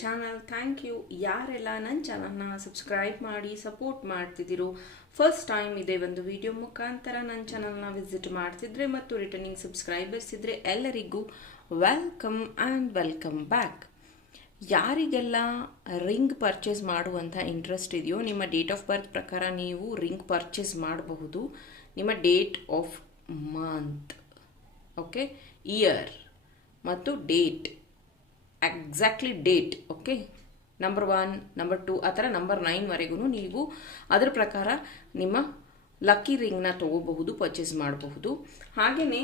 Channel thank you ಯಾರೆಲ್ಲ ನನ್ನ ಚಾನಲ್ನ ಸಬ್ಸ್ಕ್ರೈಬ್ ಮಾಡಿ ಸಪೋರ್ಟ್ ಮಾಡ್ತಿದ್ದೀರೋ ಫಸ್ಟ್ ಟೈಮ್ ಇದೆ ಒಂದು ವಿಡಿಯೋ ಮುಖಾಂತರ ನನ್ನ ಚಾನಲ್ನ ವಿಸಿಟ್ ಮಾಡ್ತಿದ್ರೆ ಮತ್ತು ರಿಟರ್ನಿಂಗ್ ಸಬ್ಸ್ಕ್ರೈಬರ್ಸ್ ಇದ್ದರೆ ಎಲ್ಲರಿಗೂ ವೆಲ್ಕಮ್ ಆ್ಯಂಡ್ ವೆಲ್ಕಮ್ ಬ್ಯಾಕ್ ಯಾರಿಗೆಲ್ಲ ರಿಂಗ್ ಪರ್ಚೇಸ್ ಮಾಡುವಂಥ ಇಂಟ್ರೆಸ್ಟ್ ಇದೆಯೋ, ನಿಮ್ಮ ಡೇಟ್ ಆಫ್ ಬರ್ತ್ ಪ್ರಕಾರ ನೀವು ರಿಂಗ್ ಪರ್ಚೇಸ್ ಮಾಡಬಹುದು. ನಿಮ್ಮ date of month okay year ಮತ್ತು date exactly date okay. Number one number two ಆ ಥರ ನಂಬರ್ ನೈನ್ವರೆಗೂ ನೀವು ಅದರ ಪ್ರಕಾರ ನಿಮ್ಮ ಲಕ್ಕಿ ರಿಂಗ್ನ ತೊಗೋಬಹುದು ಪರ್ಚೇಸ್ ಮಾಡಬಹುದು. ಹಾಗೆಯೇ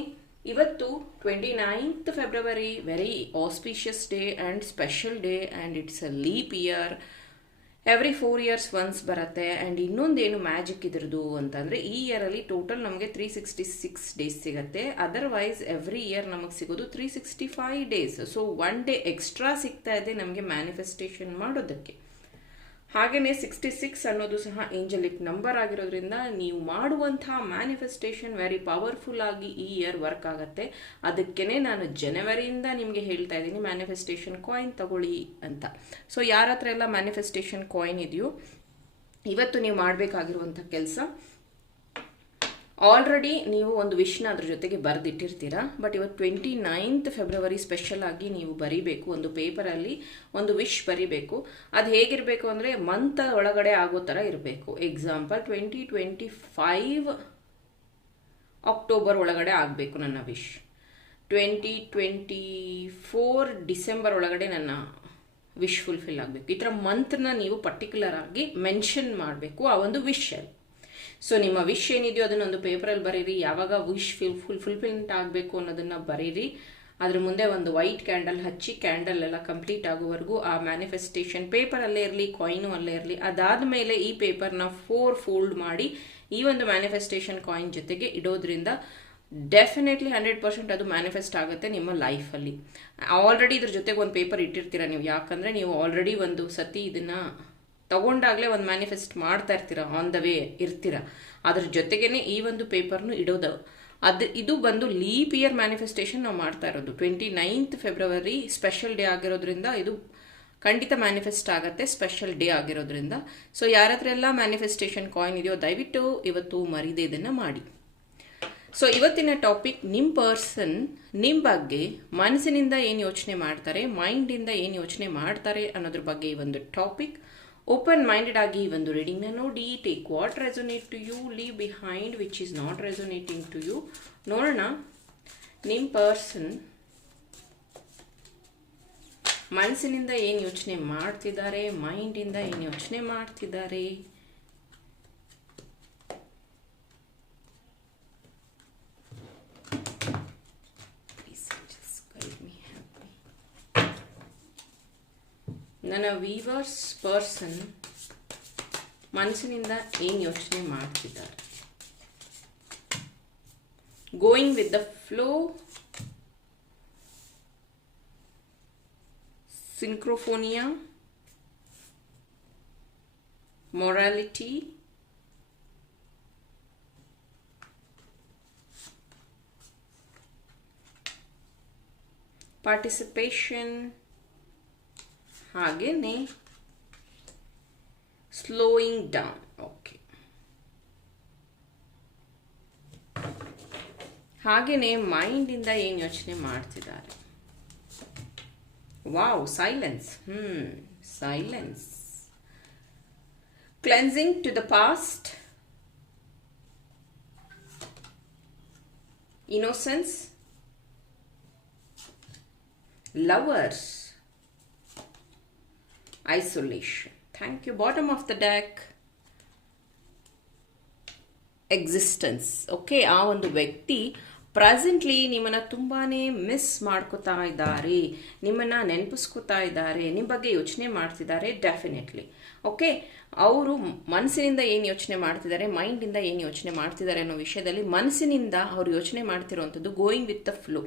ಇವತ್ತು twenty ninth February very auspicious day and special day and it's a leap year every four years once ಬರುತ್ತೆ ಆ್ಯಂಡ್ ಇನ್ನೊಂದೇನು ಮ್ಯಾಜಿಕ್ ಇದ್ರದ್ದು ಅಂತಂದರೆ ಈ ಇಯರಲ್ಲಿ ಟೋಟಲ್ ನಮಗೆ ತ್ರೀ ಸಿಕ್ಸ್ಟಿ ಸಿಕ್ಸ್ ಡೇಸ್ ಸಿಗುತ್ತೆ. ಅದರ್ವೈಸ್ ಎವ್ರಿ ಇಯರ್ ನಮಗೆ ಸಿಗೋದು three sixty five days so one day extra ಸಿಗ್ತಾ ಇದೆ ನಮಗೆ ಮ್ಯಾನಿಫೆಸ್ಟೇಷನ್ ಮಾಡೋದಕ್ಕೆ. ಹಾಗೆಯೇ ಸಿಕ್ಸ್ಟಿ ಸಿಕ್ಸ್ ಅನ್ನೋದು ಸಹ ಏಂಜಲಿಕ್ ನಂಬರ್ ಆಗಿರೋದ್ರಿಂದ ನೀವು ಮಾಡುವಂತಹ ಮ್ಯಾನಿಫೆಸ್ಟೇಷನ್ ವೆರಿ ಪವರ್ಫುಲ್ ಆಗಿ ಈ ಇಯರ್ ವರ್ಕ್ ಆಗುತ್ತೆ. ಅದಕ್ಕೇ ನಾನು ಜನವರಿಯಿಂದ ನಿಮಗೆ ಹೇಳ್ತಾ ಇದ್ದೀನಿ ಮ್ಯಾನಿಫೆಸ್ಟೇಷನ್ ಕಾಯಿನ್ ತಗೊಳ್ಳಿ ಅಂತ. ಸೊ ಯಾರ ಹತ್ರ ಎಲ್ಲ ಮ್ಯಾನಿಫೆಸ್ಟೇಷನ್ ಕಾಯಿನ್ ಇದೆಯೋ, ಇವತ್ತು ನೀವು ಮಾಡಬೇಕಾಗಿರುವಂಥ ಕೆಲಸ ಆಲ್ರೆಡಿ ನೀವು ಒಂದು ವಿಷ್ನ ಅದ್ರ ಜೊತೆಗೆ ಬರೆದಿಟ್ಟಿರ್ತೀರಾ ಬಟ್ ಇವತ್ತು ಟ್ವೆಂಟಿ ನೈನ್ತ್ ಫೆಬ್ರವರಿ ಸ್ಪೆಷಲ್ ಆಗಿ ನೀವು ಬರೀಬೇಕು, ಒಂದು ಪೇಪರಲ್ಲಿ ಒಂದು ವಿಶ್ ಬರೀಬೇಕು. ಅದು ಹೇಗಿರಬೇಕು ಅಂದರೆ ಮಂತ್ ಒಳಗಡೆ ಆಗೋ ಥರ ಇರಬೇಕು. Example twenty twenty five October ಒಳಗಡೆ ಆಗಬೇಕು ನನ್ನ wish twenty twenty four December ಒಳಗಡೆ ನನ್ನ ವಿಶ್ ಫುಲ್ಫಿಲ್ ಆಗಬೇಕು. ಈ ಥರ ಮಂತ್ನ ನೀವು ಪರ್ಟಿಕ್ಯುಲರ್ ಆಗಿ ಮೆನ್ಷನ್ ಮಾಡಬೇಕು ಆ ಒಂದು ವಿಶಲ್ಲಿ ಸೊ ನಿಮ್ಮ ವಿಶ್ ಏನಿದೆಯೋ ಅದನ್ನೊಂದು ಪೇಪರಲ್ಲಿ ಬರೀರಿ. ಯಾವಾಗ ವಿಶ್ ಫಿಲ್ ಫುಲ್ ಫುಲ್ಫಿಲ್ಮೆಂಟ್ ಆಗಬೇಕು ಅನ್ನೋದನ್ನು ಬರೀರಿ. ಅದ್ರ ಮುಂದೆ ಒಂದು ವೈಟ್ ಕ್ಯಾಂಡಲ್ ಹಚ್ಚಿ ಕ್ಯಾಂಡಲ್ ಎಲ್ಲ ಕಂಪ್ಲೀಟ್ ಆಗೋವರೆಗೂ ಆ ಮ್ಯಾನಿಫೆಸ್ಟೇಷನ್ ಪೇಪರ್ ಅಲ್ಲೇ ಇರಲಿ ಕಾಯಿನು ಅಲ್ಲೇ ಇರಲಿ. ಅದಾದ ಮೇಲೆ ಈ ಪೇಪರ್ನ ಫೋರ್ ಫೋಲ್ಡ್ ಮಾಡಿ ಈ ಒಂದು ಮ್ಯಾನಿಫೆಸ್ಟೇಷನ್ ಕಾಯಿನ್ ಜೊತೆಗೆ ಇಡೋದ್ರಿಂದ ಡೆಫಿನೆಟ್ಲಿ ಹಂಡ್ರೆಡ್ ಪರ್ಸೆಂಟ್ ಅದು ಮ್ಯಾನಿಫೆಸ್ಟ್ ಆಗುತ್ತೆ ನಿಮ್ಮ ಲೈಫಲ್ಲಿ ಆಲ್ರೆಡಿ ಇದ್ರ ಜೊತೆಗೆ ಒಂದು ಪೇಪರ್ ಇಟ್ಟಿರ್ತೀರ ನೀವು. ಯಾಕಂದರೆ ನೀವು ಆಲ್ರೆಡಿ ಒಂದು ಸತಿ ಇದನ್ನು ತಗೊಂಡಾಗಲೇ ಒಂದು ಮ್ಯಾನಿಫೆಸ್ಟ್ ಮಾಡ್ತಾ ಇರ್ತೀರ ಆನ್ ದ ವೇ ಇರ್ತೀರ. ಅದ್ರ ಜೊತೆಗೇನೆ ಈ ಒಂದು ಪೇಪರ್ನು ಇಡೋದು. ಅದು, ಇದು ಬಂದು ಲೀಪ್ ಇಯರ್ ಮ್ಯಾನಿಫೆಸ್ಟೇಷನ್ ನಾವು ಮಾಡ್ತಾ ಇರೋದು. Twenty ninth February special day ಆಗಿರೋದ್ರಿಂದ ಇದು ಖಂಡಿತ ಮ್ಯಾನಿಫೆಸ್ಟ್ ಆಗುತ್ತೆ ಸ್ಪೆಷಲ್ ಡೇ ಆಗಿರೋದ್ರಿಂದ. ಸೊ ಯಾರ ಹತ್ರ ಎಲ್ಲ ಮ್ಯಾನಿಫೆಸ್ಟೇಷನ್ ಕಾಯಿನ್ ಇದೆಯೋ ದಯವಿಟ್ಟು ಇವತ್ತು ಮರಿದೆ ಇದನ್ನು ಮಾಡಿ. ಸೊ ಇವತ್ತಿನ ಟಾಪಿಕ್ ನಿಮ್ಮ ಪರ್ಸನ್ ನಿಮ್ಮ ಬಗ್ಗೆ ಮನಸ್ಸಿನಿಂದ ಏನು ಯೋಚನೆ ಮಾಡ್ತಾರೆ ಮೈಂಡಿಂದ ಏನು ಯೋಚನೆ ಮಾಡ್ತಾರೆ ಅನ್ನೋದ್ರ ಬಗ್ಗೆ ಈ ಒಂದು ಟಾಪಿಕ್ ಓಪನ್ ಮೈಂಡೆಡ್ ಆಗಿ ಈ ಒಂದು ರೀಡಿಂಗ್ನ ನೋಡಿ take what resonate to you leave behind which is not resonating to you ನೋಡೋಣ ನಿಮ್ಮ ಪರ್ಸನ್ ಮನಸ್ಸಿನಿಂದ ಏನು ಯೋಚನೆ ಮಾಡ್ತಿದ್ದಾರೆ ಮೈಂಡಿಂದ ಏನು ಯೋಚನೆ ಮಾಡ್ತಿದ್ದಾರೆ? ನನ್ನ ವೀವರ್ಸ್ ಪರ್ಸನ್ ಮನಸ್ಸಿನಿಂದ ಏನು ಯೋಚನೆ ಮಾಡ್ತಿದ್ದಾರೆ? Going with the flow synchrophonia morality participation ಹಾಗೆಯೇ ಸ್ಲೋಯಿಂಗ್ ಡೌನ್ ಓಕೆ ಹಾಗೆಯೇ ಮೈಂಡಿಂದ ಏನು ಯೋಚನೆ ಮಾಡ್ತಿದ್ದಾರೆ? Wow silence hmm silence cleansing to the past innocence lovers isolation. Thank you. Bottom of the deck. Existence okay ಆ ಒಂದು ವ್ಯಕ್ತಿ ಪ್ರೆಸೆಂಟ್ಲಿ ನಿಮ್ಮನ್ನು ತುಂಬಾ ಮಿಸ್ ಮಾಡ್ಕೋತಾ ಇದ್ದಾರೆ ನಿಮ್ಮನ್ನು ನೆನಪಿಸ್ಕೋತಾ ಇದ್ದಾರೆ ನಿಮ್ಮ ಬಗ್ಗೆ ಯೋಚನೆ ಮಾಡ್ತಿದ್ದಾರೆ ಡೆಫಿನೆಟ್ಲಿ ಓಕೆ ಅವರು ಮನಸ್ಸಿನಿಂದ ಏನು ಯೋಚನೆ ಮಾಡ್ತಿದ್ದಾರೆ ಮೈಂಡಿಂದ ಏನು ಯೋಚನೆ ಮಾಡ್ತಿದ್ದಾರೆ ಅನ್ನೋ ವಿಷಯದಲ್ಲಿ ಮನಸ್ಸಿನಿಂದ ಅವರು ಯೋಚನೆ ಮಾಡ್ತಿರೋವಂಥದ್ದು ಗೋಯಿಂಗ್ ವಿತ್ ದ ಫ್ಲೋ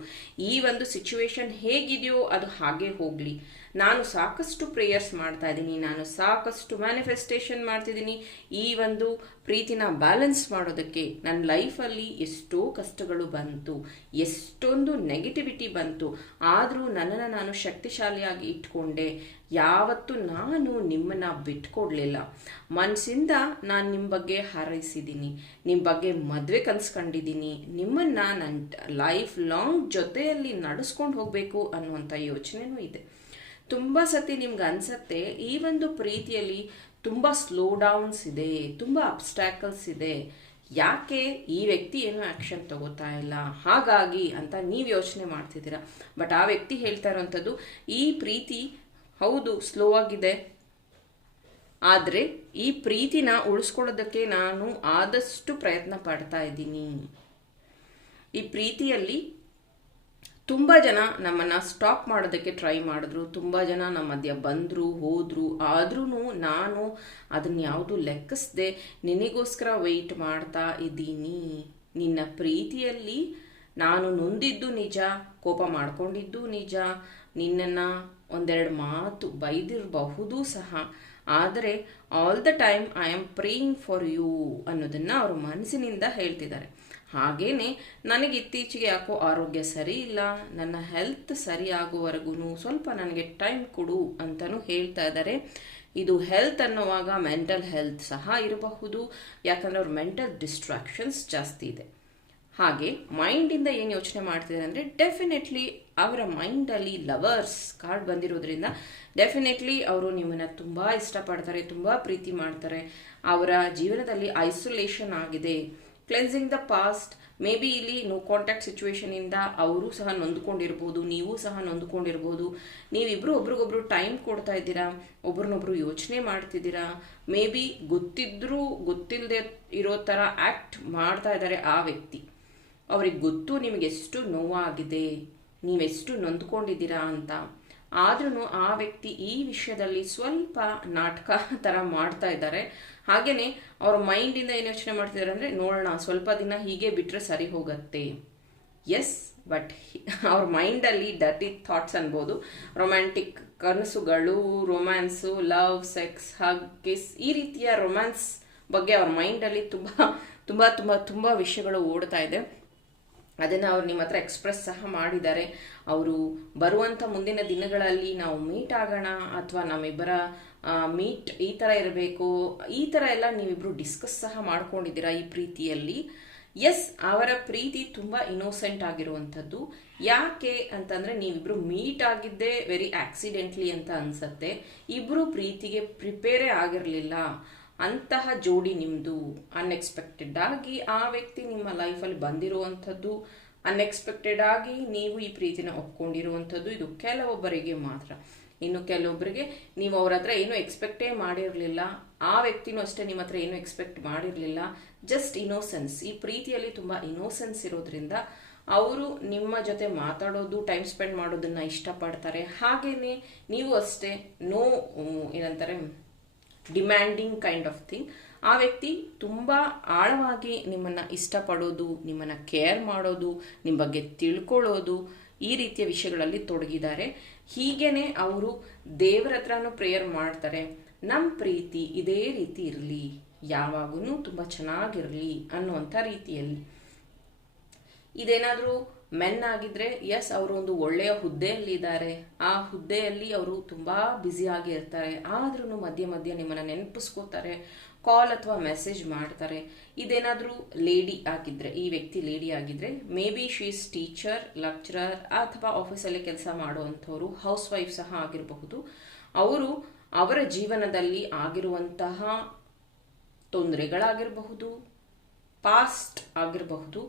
ಈ ಒಂದು ಸಿಚುವೇಶನ್ ಹೇಗಿದೆಯೋ ಅದು ಹಾಗೆ ಹೋಗಲಿ ನಾನು ಸಾಕಷ್ಟು ಪ್ರೇಯರ್ಸ್ ಮಾಡ್ತಾ ಇದ್ದೀನಿ, ನಾನು ಸಾಕಷ್ಟು ಮ್ಯಾನಿಫೆಸ್ಟೇಷನ್ ಮಾಡ್ತಿದ್ದೀನಿ ಈ ಒಂದು ಪ್ರೀತಿನ ಬ್ಯಾಲೆನ್ಸ್ ಮಾಡೋದಕ್ಕೆ ನನ್ನ ಲೈಫಲ್ಲಿ ಎಷ್ಟೋ ಕಷ್ಟಗಳು ಬಂತು, ಎಷ್ಟೊಂದು ನೆಗೆಟಿವಿಟಿ ಬಂತು. ಆದರೂ ನನ್ನನ್ನು ನಾನು ಶಕ್ತಿಶಾಲಿಯಾಗಿ ಇಟ್ಕೊಂಡೆ. ಯಾವತ್ತೂ ನಾನು ನಿಮ್ಮನ್ನ ಬಿಟ್ಕೊಡ್ಲಿಲ್ಲ. ಮನಸ್ಸಿಂದ ನಾನು ನಿಮ್ಮ ಬಗ್ಗೆ ಹಾರೈಸಿದ್ದೀನಿ ನಿಮ್ಮ ಬಗ್ಗೆ ಮದುವೆ ಕನ್ಸ್ಕೊಂಡಿದ್ದೀನಿ. ನಿಮ್ಮನ್ನು ನನ್ನ ಲೈಫ್ ಲಾಂಗ್ ಜೊತೆಯಲ್ಲಿ ನಡೆಸ್ಕೊಂಡು ಹೋಗಬೇಕು ಅನ್ನುವಂಥ ಯೋಚನೆನೂ ಇದೆ. ತುಂಬ ಸತಿ ನಿಮ್ಗೆ ಅನ್ಸತ್ತೆ, ಈ ಒಂದು ಪ್ರೀತಿಯಲ್ಲಿ ತುಂಬ ಸ್ಲೋ ಡೌನ್ಸ್ ಇದೆ, ತುಂಬ ಅಬ್ಸ್ಟ್ಯಾಕಲ್ಸ್ ಇದೆ. ಯಾಕೆ ಈ ವ್ಯಕ್ತಿ ಏನು ಆ್ಯಕ್ಷನ್ ತಗೋತಾ ಇಲ್ಲ? ಹಾಗಾಗಿ ಅಂತ ನೀವು ಯೋಚನೆ ಮಾಡ್ತಿದ್ದೀರಾ? ಬಟ್ ಆ ವ್ಯಕ್ತಿ ಹೇಳ್ತಾ ಇರೋವಂಥದ್ದು ಈ ಪ್ರೀತಿ ಹೌದು ಸ್ಲೋ ಆಗಿದೆ. ಆದರೆ ಈ ಪ್ರೀತಿನ ಉಳಿಸ್ಕೊಳ್ಳೋದಕ್ಕೆ ನಾನು ಆದಷ್ಟು ಪ್ರಯತ್ನ ಪಡ್ತಾ ಇದ್ದೀನಿ. ಈ ಪ್ರೀತಿಯಲ್ಲಿ ತುಂಬ ಜನ ನಮ್ಮನ್ನು ಸ್ಟಾಪ್ ಮಾಡೋದಕ್ಕೆ ಟ್ರೈ ಮಾಡಿದ್ರು, ತುಂಬ ಜನ ನಮ್ಮ ಮಧ್ಯ ಬಂದರು, ಹೋದರು ಆದ್ರೂ ನಾನು ಅದನ್ನ ಯಾವುದು ಲೆಕ್ಕಿಸದೆ, ನಿನಗೋಸ್ಕರ ವೆಯ್ಟ್ ಮಾಡ್ತಾ ಇದ್ದೀನಿ. ನಿನ್ನ ಪ್ರೀತಿಯಲ್ಲಿ ನಾನು ನೊಂದಿದ್ದು ನಿಜ, ಕೋಪ ಮಾಡ್ಕೊಂಡಿದ್ದು ನಿಜ, ನಿನ್ನನ್ನು ಒಂದೆರಡು ಮಾತು ಬೈದಿರಬಹುದು ಸಹ. ಆದರೆ all the time I am praying for you ಅನ್ನೋದನ್ನು ಅವರು ಮನಸ್ಸಿನಿಂದ ಹೇಳ್ತಿದ್ದಾರೆ. ಹಾಗೇನೆ ನನಗೆ ಇತ್ತೀಚೆಗೆ ಯಾಕೋ ಆರೋಗ್ಯ ಸರಿ ಇಲ್ಲ, ನನ್ನ ಹೆಲ್ತ್ ಸರಿ ಆಗುವವರೆಗೂ ಸ್ವಲ್ಪ ನನಗೆ ಟೈಮ್ ಕೊಡು ಅಂತಲೂ ಹೇಳ್ತಾ ಇದ್ದಾರೆ. ಇದು ಹೆಲ್ತ್ ಅನ್ನುವಾಗ ಮೆಂಟಲ್ ಹೆಲ್ತ್ ಸಹ ಇರಬಹುದು, ಯಾಕಂದ್ರೆ ಅವ್ರ ಮೆಂಟಲ್ ಡಿಸ್ಟ್ರಾಕ್ಷನ್ಸ್ ಜಾಸ್ತಿ ಇದೆ. ಹಾಗೆ ಮೈಂಡಿಂದ ಏನು ಯೋಚನೆ ಮಾಡ್ತಿದ್ದಾರೆ ಅಂದರೆ ಡೆಫಿನೆಟ್ಲಿ ಅವರ ಮೈಂಡಲ್ಲಿ ಲವರ್ಸ್ ಕಾರ್ಡ್ ಬಂದಿರೋದ್ರಿಂದ ಡೆಫಿನೆಟ್ಲಿ ಅವರು ನಿಮ್ಮನ್ನು ತುಂಬ ಇಷ್ಟಪಡ್ತಾರೆ, ತುಂಬ ಪ್ರೀತಿ ಮಾಡ್ತಾರೆ. ಅವರ ಜೀವನದಲ್ಲಿ ಐಸೋಲೇಷನ್ ಆಗಿದೆ. Cleansing the past may be ಇಲ್ಲಿ ನೋ ಕಾಂಟ್ಯಾಕ್ಟ್ ಸಿಚುವೇಶನಿಂದ ಅವರು ಸಹ ನೊಂದ್ಕೊಂಡಿರ್ಬೋದು, ನೀವು ಸಹ ನೊಂದ್ಕೊಂಡಿರ್ಬೋದು. ನೀವಿಬ್ರು ಒಬ್ರಿಗೊಬ್ರು ಟೈಮ್ ಕೊಡ್ತಾ ಇದ್ದೀರಾ? ಒಬ್ರನ್ನೊಬ್ರು ಯೋಚನೆ ಮಾಡ್ತಿದ್ದೀರಾ? ಮೇ ಬಿ ಗೊತ್ತಿದ್ರೂ ಗೊತ್ತಿಲ್ಲದೆ ಇರೋ ಥರ ಆ್ಯಕ್ಟ್ ಮಾಡ್ತಾ ಇದ್ದಾರೆ ಆ ವ್ಯಕ್ತಿ. ಅವ್ರಿಗೆ ಗೊತ್ತು ನಿಮಗೆ ಎಷ್ಟು ನೋವಾಗಿದೆ, ನೀವೆಷ್ಟು ನೊಂದ್ಕೊಂಡಿದ್ದೀರಾ ಅಂತ. ಆದ್ರೂ ಆ ವ್ಯಕ್ತಿ ಈ ವಿಷಯದಲ್ಲಿ ಸ್ವಲ್ಪ ನಾಟಕ ಥರ ಮಾಡ್ತಾ ಇದ್ದಾರೆ. ಹಾಗೇನೆ ಅವ್ರ ಮೈಂಡಿಂದ ಏನು ಯೋಚನೆ ಮಾಡ್ತಿದ್ದಾರೆ ಅಂದರೆ, ನೋಡೋಣ, ಸ್ವಲ್ಪ ದಿನ ಹೀಗೆ ಬಿಟ್ಟರೆ ಸರಿ ಹೋಗತ್ತೆ. ಎಸ್ ಬಟ್ ಅವ್ರ ಮೈಂಡಲ್ಲಿ ಡರ್ಟಿ ಥಾಟ್ಸ್ ಅನ್ಬೋದು. ರೊಮ್ಯಾಂಟಿಕ್ ಕನಸುಗಳು romance love sex hug kiss ಈ ರೀತಿಯ ರೊಮ್ಯಾನ್ಸ್ ಬಗ್ಗೆ ಅವ್ರ ಮೈಂಡಲ್ಲಿ ತುಂಬ ತುಂಬ ತುಂಬ ತುಂಬ ವಿಷಯಗಳು ಓಡ್ತಾ ಇದೆ. ಅದನ್ನು ಅವ್ರು ನಿಮ್ಮ ಹತ್ರ ಎಕ್ಸ್ಪ್ರೆಸ್ ಸಹ ಮಾಡಿದ್ದಾರೆ. ಅವರು ಬರುವಂಥ ಮುಂದಿನ ದಿನಗಳಲ್ಲಿ ನಾವು ಮೀಟ್ ಆಗೋಣ ಅಥವಾ ನಮ್ಮಿಬ್ಬರ ಮೀಟ್ ಈ ಥರ ಇರಬೇಕು. ಈ ಥರ ಎಲ್ಲ ನೀವಿಬ್ಬರು ಡಿಸ್ಕಸ್ ಸಹ ಮಾಡ್ಕೊಂಡಿದ್ದೀರಾ ಈ ಪ್ರೀತಿಯಲ್ಲಿ? ಎಸ್ ಅವರ ಪ್ರೀತಿ ತುಂಬ ಇನೋಸೆಂಟ್ ಆಗಿರುವಂಥದ್ದು. ಯಾಕೆ ಅಂತಂದರೆ ನೀವಿಬ್ರು ಮೀಟ್ ಆಗಿದ್ದೇ ವೆರಿ ಆಕ್ಸಿಡೆಂಟ್ಲಿ ಅಂತ ಅನ್ಸತ್ತೆ. ಇಬ್ಬರು ಪ್ರೀತಿಗೆ ಪ್ರಿಪೇರೇ ಆಗಿರಲಿಲ್ಲ. ಅಂತಹ ಜೋಡಿ ನಿಮ್ಮದು ಅನ್ಎಕ್ಸ್ಪೆಕ್ಟೆಡ್ ಆಗಿ ಆ ವ್ಯಕ್ತಿ ನಿಮ್ಮ ಲೈಫಲ್ಲಿ ಬಂದಿರುವಂಥದ್ದು. ಅನ್ಎಕ್ಸ್ಪೆಕ್ಟೆಡ್ ಆಗಿ ನೀವು ಈ ಪ್ರೀತಿನ ಒಪ್ಕೊಂಡಿರುವಂಥದ್ದು ಇದು ಕೆಲವೊಬ್ಬರಿಗೆ ಮಾತ್ರ. ಇನ್ನು ಕೆಲವೊಬ್ಬರಿಗೆ ನೀವು ಅವ್ರ ಹತ್ರ ಏನು ಎಕ್ಸ್ಪೆಕ್ಟೇ ಮಾಡಿರಲಿಲ್ಲ, ಆ ವ್ಯಕ್ತಿನೂ ಅಷ್ಟೇ ನಿಮ್ಮ ಹತ್ರ ಏನು ಎಕ್ಸ್ಪೆಕ್ಟ್ ಮಾಡಿರಲಿಲ್ಲ ಜಸ್ಟ್ ಇನೋಸೆನ್ಸ್ ಈ ಪ್ರೀತಿಯಲ್ಲಿ ತುಂಬ ಇನೋಸೆನ್ಸ್ ಇರೋದ್ರಿಂದ ಅವರು ನಿಮ್ಮ ಜೊತೆ ಮಾತಾಡೋದು ಟೈಮ್ ಸ್ಪೆಂಡ್ ಮಾಡೋದನ್ನ ಇಷ್ಟಪಡ್ತಾರೆ. ಹಾಗೆಯೇ ನೀವು ಅಷ್ಟೇ ನೋ ಏನಂತಾರೆ ಡಿಮ್ಯಾಂಡಿಂಗ್ ಕೈಂಡ್ ಆಫ್ ಥಿಂಗ್ ಆ ವ್ಯಕ್ತಿ ತುಂಬ ಆಳವಾಗಿ ನಿಮ್ಮನ್ನು ಇಷ್ಟಪಡೋದು, ನಿಮ್ಮನ್ನು ಕೇರ್ ಮಾಡೋದು ನಿಮ್ಮ ಬಗ್ಗೆ ತಿಳ್ಕೊಳ್ಳೋದು ಈ ರೀತಿಯ ವಿಷಯಗಳಲ್ಲಿ ತೊಡಗಿದ್ದಾರೆ. ಹೀಗೇನೆ ಅವರು ದೇವರ ಹತ್ರನೂ ಪ್ರೇಯರ್ ಮಾಡ್ತಾರೆ. ನಮ್ಮ ಪ್ರೀತಿ ಇದೇ ರೀತಿ ಇರಲಿ ಯಾವಾಗೂ ತುಂಬ ಚೆನ್ನಾಗಿರಲಿ ಅನ್ನುವಂಥ ರೀತಿಯಲ್ಲಿ. ಇದೇನಾದರೂ ಮೆನ್ ಆಗಿದ್ರೆ ಎಸ್ ಅವರು ಒಂದು ಒಳ್ಳೆಯ ಹುದ್ದೆಯಲ್ಲಿ ಇದ್ದಾರೆ ಆ ಹುದ್ದೆಯಲ್ಲಿ ಅವರು ತುಂಬಾ ಬ್ಯುಸಿ ಆಗಿ ಇರ್ತಾರೆ. ಆದ್ರೂ ಮಧ್ಯ ಮಧ್ಯ ನಿಮ್ಮನ್ನ ನೆನಪಿಸ್ಕೋತಾರೆ. ಕಾಲ್ ಅಥವಾ ಮೆಸೇಜ್ ಮಾಡ್ತಾರೆ. ಇದೇನಾದರೂ ಲೇಡಿ ಆಗಿದ್ರೆ, ಈ ವ್ಯಕ್ತಿ ಲೇಡಿ ಆಗಿದ್ರೆ may be she's teacher lecturer ಅಥವಾ ಆಫೀಸಲ್ಲಿ ಕೆಲಸ ಮಾಡುವಂಥವ್ರು ಹೌಸ್ ವೈಫ್ ಸಹ ಆಗಿರಬಹುದು. ಅವರು ಅವರ ಜೀವನದಲ್ಲಿ ಆಗಿರುವಂತಹ ತೊಂದರೆಗಳಾಗಿರಬಹುದು ಪಾಸ್ಟ್ ಆಗಿರಬಹುದು.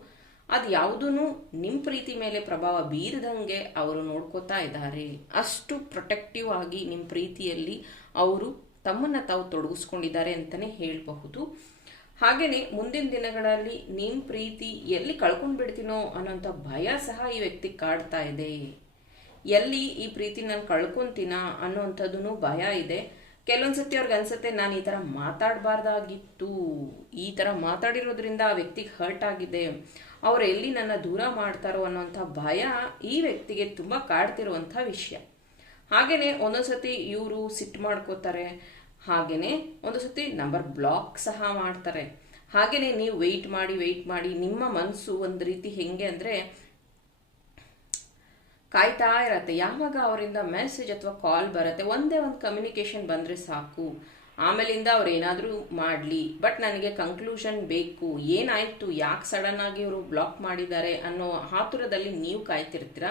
ಅದು ಯಾವುದೂ ನಿಮ್ಮ ಪ್ರೀತಿ ಮೇಲೆ ಪ್ರಭಾವ ಬೀರದಂಗೆ ಅವರು ನೋಡ್ಕೋತಾ ಇದ್ದಾರೆ. ಅಷ್ಟು ಪ್ರೊಟೆಕ್ಟಿವ್ ಆಗಿ ನಿಮ್ಮ ಪ್ರೀತಿಯಲ್ಲಿ ಅವರು ತಮ್ಮನ್ನ ತಾವು ತೊಡಗಿಸ್ಕೊಂಡಿದ್ದಾರೆ ಅಂತಲೇ ಹೇಳಬಹುದು. ಹಾಗೆಯೇ ಮುಂದಿನ ದಿನಗಳಲ್ಲಿ ನಿಮ್ಮ ಪ್ರೀತಿ ಎಲ್ಲಿ ಕಳ್ಕೊಂಡು ಬಿಡ್ತೀನೋ ಅನ್ನೋಂಥ ಭಯ ಸಹ ಈ ವ್ಯಕ್ತಿ ಕಾಡ್ತಾ ಇದೆ. ಎಲ್ಲಿ ಈ ಪ್ರೀತಿ ನಾನು ಕಳ್ಕೊಂತೀನ ಅನ್ನೋಂಥದ್ದು ಭಯ ಇದೆ. ಕೆಲವೊಂದ್ಸತಿ ಅವ್ರಿಗೆ ಅನ್ಸುತ್ತೆ, ನಾನು ಈ ಥರ ಮಾತಾಡಬಾರ್ದಾಗಿತ್ತು. ಈ ಥರ ಮಾತಾಡಿರೋದ್ರಿಂದ ಆ ವ್ಯಕ್ತಿಗೆ ಹರ್ಟ್ ಆಗಿದೆ. ಅವ್ರು ಎಲ್ಲಿ ನನ್ನ ದೂರ ಮಾಡ್ತಾರೋ ಅನ್ನೋಂಥ ಭಯ ಈ ವ್ಯಕ್ತಿಗೆ ತುಂಬ ಕಾಡ್ತಿರುವಂಥ ವಿಷಯ. ಹಾಗೇನೆ ಒಂದೊಂದ್ಸತಿ ಇವರು ಸಿಟ್ಟು ಮಾಡ್ಕೋತಾರೆ. ಹಾಗೇನೆ ಸತಿ ನಂಬರ್ ಬ್ಲಾಕ್ ಸಹ ಮಾಡ್ತಾರೆ. ಹಾಗೆಯೇ ನೀವು ವೆಯ್ಟ್ ಮಾಡಿ ವೆಯ್ಟ್ ಮಾಡಿ, ನಿಮ್ಮ ಮನಸ್ಸು ಒಂದು ರೀತಿ ಹೆಂಗೆ ಅಂದರೆ ಕಾಯ್ತಾ ಇರತ್ತೆ. ಯಾವಾಗ ಅವರಿಂದ ಮೆಸೇಜ್ ಅಥವಾ ಕಾಲ್ ಬರುತ್ತೆ, ಒಂದೇ ಒಂದು ಕಮ್ಯುನಿಕೇಶನ್ ಬಂದರೆ ಸಾಕು. ಆಮೇಲಿಂದ ಅವ್ರು ಏನಾದರೂ ಮಾಡಲಿ. ಬಟ್ ನನಗೆ ಕಂಕ್ಲೂಷನ್ ಬೇಕು. ಏನಾಯಿತು? ಯಾಕೆ ಸಡನ್ ಆಗಿ ಅವರು ಬ್ಲಾಕ್ ಮಾಡಿದ್ದಾರೆ ಅನ್ನೋ ಆತುರದಲ್ಲಿ ನೀವು ಕಾಯ್ತಿರ್ತೀರ?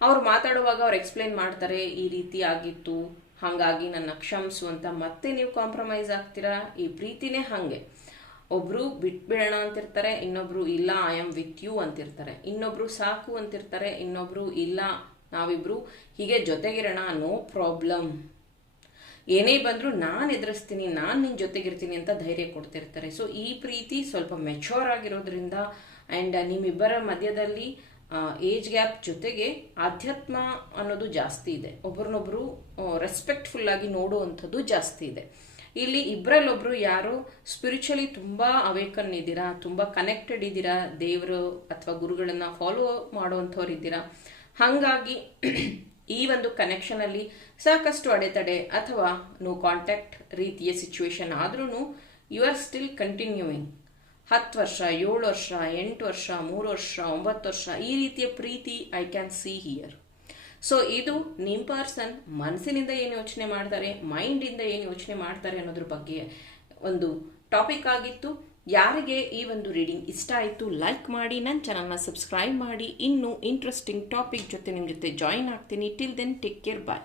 ಅವ್ರು ಮಾತಾಡುವಾಗ ಅವ್ರು ಎಕ್ಸ್ಪ್ಲೇನ್ ಮಾಡ್ತಾರೆ, ಈ ರೀತಿ ಆಗಿತ್ತು. ಹಾಗಾಗಿ ನನ್ನ ಕ್ಷಮಿಸು ಅಂತ ಮತ್ತೆ ನೀವು ಕಾಂಪ್ರಮೈಸ್ ಆಗ್ತೀರಾ? ಈ ಪ್ರೀತಿನೇ ಹಾಗೆ. ಒಬ್ರು ಬಿಟ್ಬಿಡೋಣ ಅಂತಿರ್ತಾರೆ, ಇನ್ನೊಬ್ರು ಇಲ್ಲ ಐ ಆಮ್ ವಿತ್ ಯು ಅಂತಿರ್ತಾರೆ. ಇನ್ನೊಬ್ರು ಸಾಕು ಅಂತಿರ್ತಾರೆ, ಇನ್ನೊಬ್ರು ಇಲ್ಲ, ನಾವಿಬ್ರು ಹೀಗೆ ಜೊತೆಗಿರೋಣ ನೋ ಪ್ರಾಬ್ಲಮ್ ಏನೇ ಬಂದರೂ ನಾನು ಎದುರಿಸ್ತೀನಿ, ನಾನು ನಿನ್ನ ಜೊತೆಗಿರ್ತೀನಿ ಅಂತ ಧೈರ್ಯ ಕೊಡ್ತಿರ್ತಾರೆ. ಸೊ ಈ ಪ್ರೀತಿ ಸ್ವಲ್ಪ ಮೆಚೋರ್ ಆಗಿರೋದ್ರಿಂದ ಆ್ಯಂಡ್ ನಿಮ್ಮಿಬ್ಬರ ಮಧ್ಯದಲ್ಲಿ ಏಜ್ ಗ್ಯಾಪ್ ಜೊತೆಗೆ ಆಧ್ಯಾತ್ಮ ಅನ್ನೋದು ಜಾಸ್ತಿ ಇದೆ. ಒಬ್ರನ್ನೊಬ್ರು ರೆಸ್ಪೆಕ್ಟ್ಫುಲ್ ಆಗಿ ನೋಡುವಂಥದ್ದು ಜಾಸ್ತಿ ಇದೆ. ಇಲ್ಲಿ ಇಬ್ಬರಲ್ಲೊಬ್ರು ಯಾರು ಸ್ಪಿರಿಚುಲಿ ತುಂಬ ಅವೇಕನ್ ಇದ್ದೀರಾ ತುಂಬ ಕನೆಕ್ಟೆಡ್ ಇದ್ದೀರಾ, ದೇವರು ಅಥವಾ ಗುರುಗಳನ್ನ ಫಾಲೋ ಮಾಡುವಂಥವ್ರು ಇದ್ದೀರಾ? ಹಾಗಾಗಿ ಈ ಒಂದು ಕನೆಕ್ಷನಲ್ಲಿ ಸಾಕಷ್ಟು ಅಡೆತಡೆ ಅಥವಾ ನೋ ಕಾಂಟ್ಯಾಕ್ಟ್ ರೀತಿಯ ಸಿಚುವೇಶನ್ ಆದ್ರೂ ಯು ಆರ್ ಸ್ಟಿಲ್ ಕಂಟಿನ್ಯೂಯಿಂಗ್ ಹತ್ತು ವರ್ಷ, ಏಳು ವರ್ಷ, ಎಂಟು ವರ್ಷ, ಮೂರು ವರ್ಷ, ಒಂಬತ್ತು ವರ್ಷ, ಈ ರೀತಿಯ ಪ್ರೀತಿ I can see here so ಇದು ನಿಮ್ಮ ಪರ್ಸನ್ ಮನಸ್ಸಿನಿಂದ ಏನು ಯೋಚನೆ ಮಾಡ್ತಾರೆ ಮೈಂಡಿಂದ ಏನು ಯೋಚನೆ ಮಾಡ್ತಾರೆ ಅನ್ನೋದ್ರ ಬಗ್ಗೆ ಒಂದು ಟಾಪಿಕ್ ಆಗಿತ್ತು. ಯಾರಿಗೆ ಈ ಒಂದು ರೀಡಿಂಗ್ ಇಷ್ಟ ಆಯಿತು ಲೈಕ್ ಮಾಡಿ ನನ್ನ ಚಾನಲ್ನ ಸಬ್ಸ್ಕ್ರೈಬ್ ಮಾಡಿ. ಇನ್ನೂ ಇಂಟ್ರೆಸ್ಟಿಂಗ್ ಟಾಪಿಕ್ ಜೊತೆ ನಿಮ್ಮ ಜೊತೆ ಜಾಯಿನ್ ಆಗ್ತೀನಿ. Till then take care bye